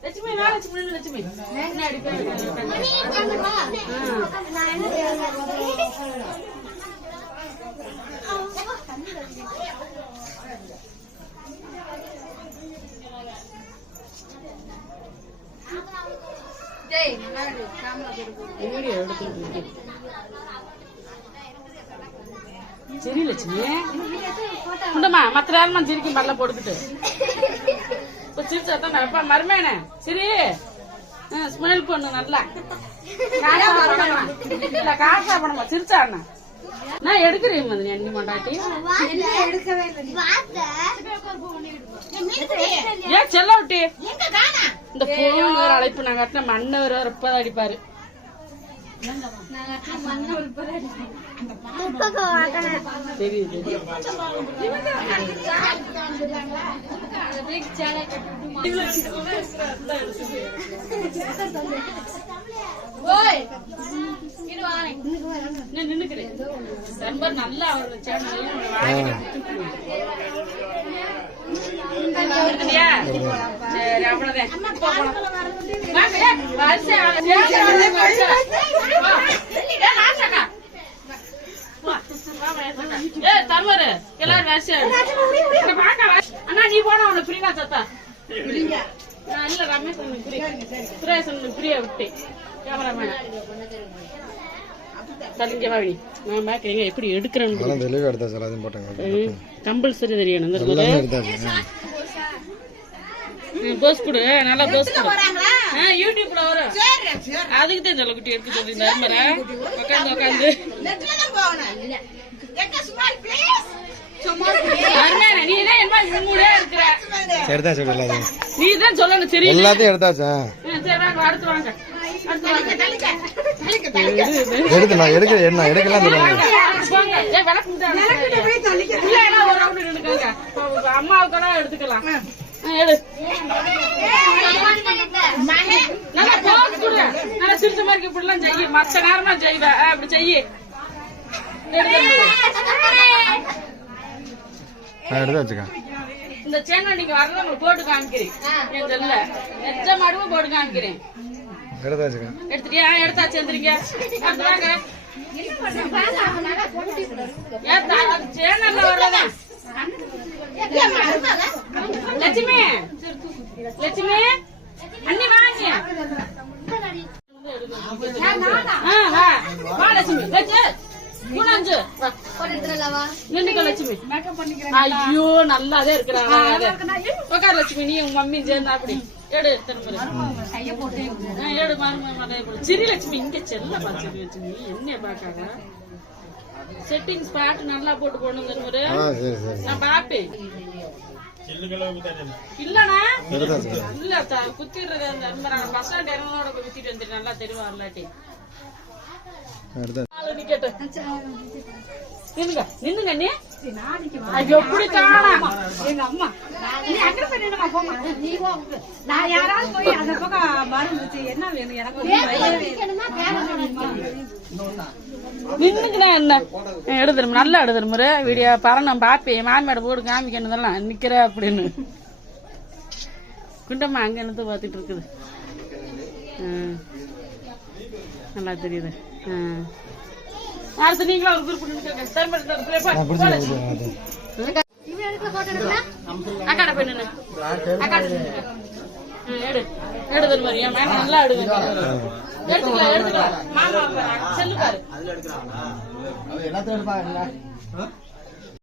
லட்சுமி லட்சுமி சரி லட்சுமி உண்டமா மற்ற நேரமா சிரிக்கும் பல்ல போட்டுக்கிட்டு சிரிச்சாத்தான் வைப்பா மருமேனே சரி ஸ்மெல் பண்ணு நல்லா காசா பணமா சிரிச்சா அண்ணா நான் எடுக்கிறேன் மதனி அண்ணி மாட்டாட்டி ஏன் செல்ல விட்டு இந்த போன் வேற அழைப்பு நாங்க கட்டின மன்னர் வேற இப்பதான் அடிப்பாரு தெரியுது நின்னுக்கிறேன் ரொம்ப நல்லா அவரோட சேனல் சரி அவ்வளவுதான் தருவாரு எல்லாரும் அண்ணா நீ போன உனக்கு பிரியா சத்தா இல்ல ரமேஷ் சுரேஷ் பிரியா விட்டு கேமராமேன் எப்படி எடுக்கிறேன்னு கம்பல்சரி தெரியணும் போஸ் கொடு நல்லா போஸ் யூடியூப்ல வரும் அதுக்கு தான் சொல்ல குட்டி எடுத்து சொல்லி நர்மரா உட்காந்து உட்காந்து நீதான் சொல்லணும் சரி எல்லாத்தையும் எடுத்தாச்சா சரி வாங்க அடுத்து வாங்க அம்மாவுக்கெல்லாம் எடுத்துக்கலாம் நல்லா சிரிச்ச மாதிரி இப்படிலாம் செய்ய மத்த நேரமா செய்வ அப்படி செய்ய இந்த சேனல் நீங்க வரல உங்களுக்கு போட்டு காமிக்கிறேன் என் செல்ல நிஜமாடுவும் போட்டு காமிக்கிறேன் எடுத்துட்டியா எடுத்தாச்சு வந்துருங்க சேனல்ல வரலதான் லட்சுமி லட்சுமி அண்ணி வாங்க ஐயோ நல்லாதான் இருக்கிறாங்க உட்கார லட்சுமி நீ உங்க மம்மி சேர்ந்தா அப்படி எடு எடு சிரி லட்சுமி இங்க செல்ல பாச்சு லட்சுமி என்ன பாக்காங்க செட்டிங் ஸ்பாட் நல்லா போட்டு போடுங்க நான் பாப்பேன் இல்லண்ணா இல்ல குத்திடுறது அந்த பஸ் ஸ்டாண்ட் இறங்கனோட குத்திட்டு வந்துட்டு நல்லா தெரியும் வரலாட்டி நின்னுங்க நீ எப்படி காணாம எங்க அம்மா நீ அங்க போய் நீ நான் யாராவது போய் அந்த பக்கம் மருந்து என்ன வேணும் எனக்கு நின்னுக்குனா என்ன எடுத்துரும் நல்லா எடுத்துரும் வீடியோ பரணம் பாப்பேன் மாமியாட போட்டு காமிக்கணும் நிக்கிற அப்படின்னு குண்டம்மா அங்க இருந்து பாத்துட்டு இருக்குது நல்லா தெரியுது அடுத்து நீங்களும் ஒரு குரூப் அக்காட போய் நின்று எடுத்து மாதிரியா மேம் நல்லா எடுத்துக்கலாம் மாமா செல்லுக்காரு